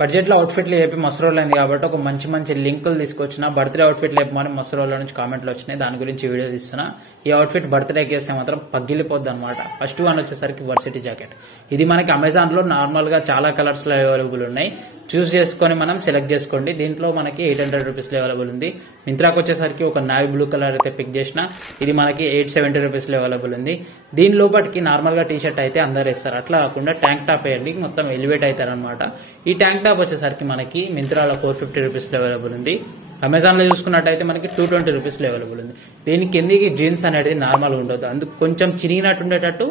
Budget లో అవుట్ఫిట్లు చెప్పి మస్తు రోజులు అయింది కాబట్టి ఒక మంచి మంచి లింకులు తీసుకొచ్చిన బర్త్డే అవుట్ఫిట్లు చెప్పమని మస్తు రోజుల నుంచి కామెంట్లు వచ్చినాయి. దాని గురించి వీడియో తీస్తున్నా. ఈ అవుట్ఫిట్ బర్త్డేకి వేస్తే మాత్రం పగిలిపోద్ది అనమాట. ఫస్ట్ వన్ వచ్చేసరికి వర్సిటీ జాకెట్. ఇది మనకి అమెజాన్ లో నార్మల్ గా చాలా కలర్స్ లో అవైలబుల్ ఉన్నాయి. చూస్ చేసుకొని మనం సెలెక్ట్ చేసుకోండి. దీంట్లో మనకి 800 రూపీస్ లో అవైలబుల్ ఉంది. మింత్రాకి వచ్చేసరికి ఒక నావీ బ్లూ కలర్ అయితే పిక్ చేసిన, ఇది మనకి 870 రూపీస్ లో అవైలబుల్ ఉంది. దీని లోపటికి నార్మల్ గా టీ షర్ట్ అయితే అందరు వేస్తారు, అట్లా కాకుండా ట్యాంక్ టాప్ వేయండి, మొత్తం ఎలివేట్ అవుతారు అనమాట. ఈ ట్యాంక్ టాప్ వచ్చేసరికి మనకి మింత్రాలో 450 రూపీస్ లో అవైలబుల్ ఉంది. అమెజాన్ లో చూసుకున్నట్టయితే మనకి 220 రూపీస్ లో అవైలబుల్ ఉంది. దీనికి కిందికి జీన్స్ అనేది నార్మల్ ఉండదు, అందుకు కొంచెం చిరిగినట్టు ఉండేటట్టు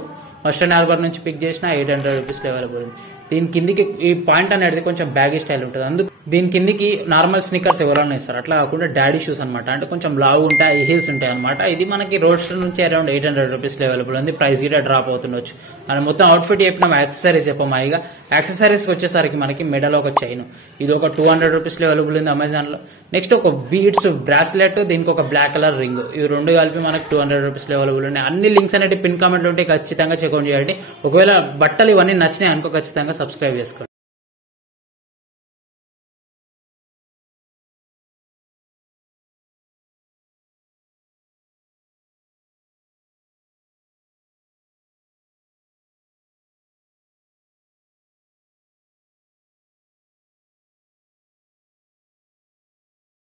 వెస్టర్న్ హార్బర్ నుంచి పిక్ చేసిన 800 రూపీస్ లో అవైలబుల్ ఉంది. దీని కిందికి ఈ పాయింట్ అనేది కొంచెం బ్యాగీ స్టైల్ ఉంటుంది, అందుకు దీని కిందికి నార్మల్ స్నిక్కర్స్ ఎవరైనా ఇస్తారు, అట్లా కాకుండా డాడీ షూస్ అనమాట. అంటే కొంచెం లావు ఉంటాయి, హీల్స్ ఉంటాయి అనమాట. ఇది మనకి రోడ్స్టర్ నుంచి అరౌండ్ 800 రూపీస్ లో అవైలబుల్ ఉంది. ప్రైస్ గిట్లా డ్రాప్ అవుతుండొచ్చు. మనం మొత్తం అవుట్ఫిట్ చెప్పినాం, యాక్సెసరీస్ చెప్పాము. ఇక యాక్సెసరీస్ వచ్చేసరికి మనకి మెడలో ఒక చైన్, ఇది ఒక 200 రూపీస్ లో అవైలబుల్ ఉంది అమెజాన్ లో. నెక్స్ట్ ఒక బీడ్స్ బ్రాస్లెట్, దీనికి ఒక బ్లాక్ కలర్ రింగ్, ఇవి రెండు కలిపి మనకి 200 రూపీస్ లో అవైలబుల్ ఉన్నాయి. అన్ని లింక్స్ అనేవి పిన్ కామెంట్ ఉంటే ఖచ్చితంగా చెక్అౌట్ చేయండి. ఒకవేళ బట్టలు ఇవన్నీ నచ్చినాయి అనుకో ఖచ్చితంగా సబ్స్క్రైబ్ చేసుకోండి.